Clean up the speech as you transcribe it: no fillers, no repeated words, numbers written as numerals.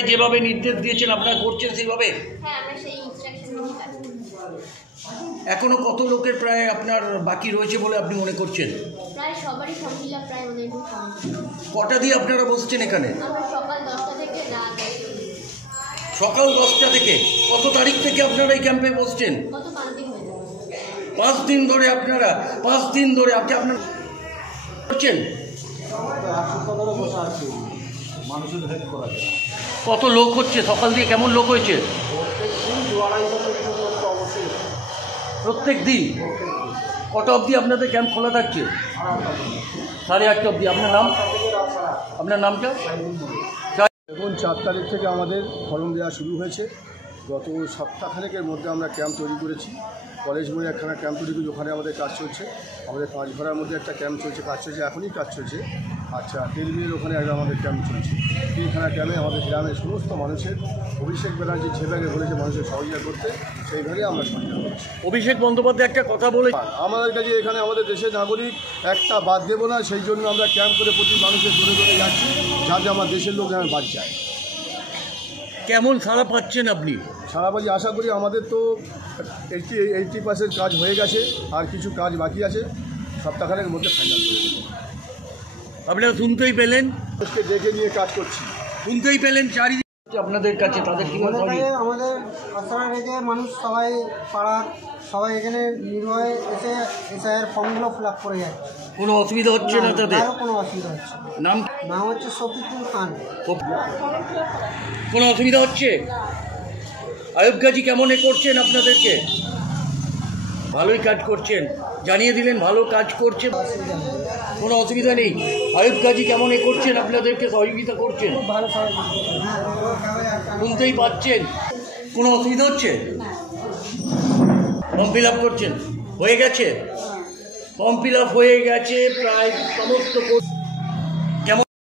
মহাশয় যেভাবে নির্দেশ দিয়েছেন আপনারা করছেন সেইভাবে? হ্যাঁ, আমরা সেই ইনস্ট্রাকশন মেনে কাজ করছি। এখনো কত লোকের প্রায় আপনার বাকি রয়েছে বলে আপনি মনে করছেন? প্রায় সবারই ফর্ম ফিল আপ প্রায় অনেক কটা দিয়ে আপনারা বসছেন এখানে? আমরা সকাল 10টা থেকে রাত 10টা। সকাল 10টা থেকে? কত তারিখ থেকে আপনারা এই ক্যাম্পে বসছেন? গত 5 দিন হয়ে যাবে। 5 দিন ধরে আপনারা 5 দিন ধরে আপনি আপনার করছেন? মানুষের হেল্প করা যায়। কত লোক হচ্ছে সকাল দিয়ে? কেমন লোক হয়েছে? প্রত্যেক দিন? কটা অবধি আপনাদের ক্যাম্প খোলা থাকছে? 8:30 অবধি। আপনার নাম? আপনার নামটা? এখন 4 তারিখ থেকে আমাদের ফর্ম দেওয়া শুরু হয়েছে। গত সপ্তাহখানেকের মধ্যে আমরা ক্যাম্প তৈরি করেছি। কলেজ মোড়ে একখানা ক্যাম্প তৈরি করেছি, ওখানে আমাদের কাজ চলছে। আমাদের পাঁচঘরার মধ্যে একটা ক্যাম্প চলছে, কাজ চলছে, এখনই কাজ চলছে। আচ্ছা, তেলমিলের ওখানে একটা আমাদের ক্যাম্প চলছে। এইখানে ক্যাম্পে আমাদের গ্রামের সমস্ত মানুষের অভিষেক ব্যানার্জি যেভাবে বলেছে মানুষের সহযোগিতা করতে, সেইভাবে আমরা সহযোগিতা করছি। অভিষেক বন্দ্যোপাধ্যায় একটা কথা বলে, আমাদের কাছে এখানে আমাদের দেশের নাগরিক একটা বাদ দেবো না, সেই জন্য আমরা ক্যাম্প করে প্রতি মানুষের দূরে দূরে যাচ্ছি, যাতে আমার দেশের লোক যেন বাদ যায়। কেমন সাড়া পাচ্ছেন আপনি? সারাবাজি আশা করি আমাদের তো 80% কাজ হয়ে গেছে, আর কিছু কাজ বাকি আছে, সপ্তাহখানেক মধ্যে ফাইনাল করে দেবো। আপনারা শুনতেই পেলেন, মানুষকে দেখে নিয়ে কাজ করছি। শুনতেই পেলেন চারিদিকে আপনাদের কাছে তাদের কি আমাদের আশা রেখে মানুষ সবাই পাড়ার সবাই এখানে নির্ভয়ে এসে এসআইয়ের ফর্মগুলো ফিল আপ করে যায়। কোনো অসুবিধা হচ্ছে না তাদের? কোনো অসুবিধা হচ্ছে না। নাম হচ্ছে শফিকুল খান। কোনো অসুবিধা হচ্ছে? আয়ুব গাজী কেমন করছেন আপনাদেরকে? ভালোই কাজ করছেন, জানিয়ে দিলেন ভালো কাজ করছে, কোনো অসুবিধা নেই। আয়ুব গাজী কেমন করছেন আপনাদেরকে? সহযোগিতা করছেন, শুনতেই পাচ্ছেন। কোনো অসুবিধা হচ্ছে? ফর্ম ফিল আপ করছেন? হয়ে গেছে? ফর্ম ফিল আপ হয়ে গেছে প্রায় সমস্ত।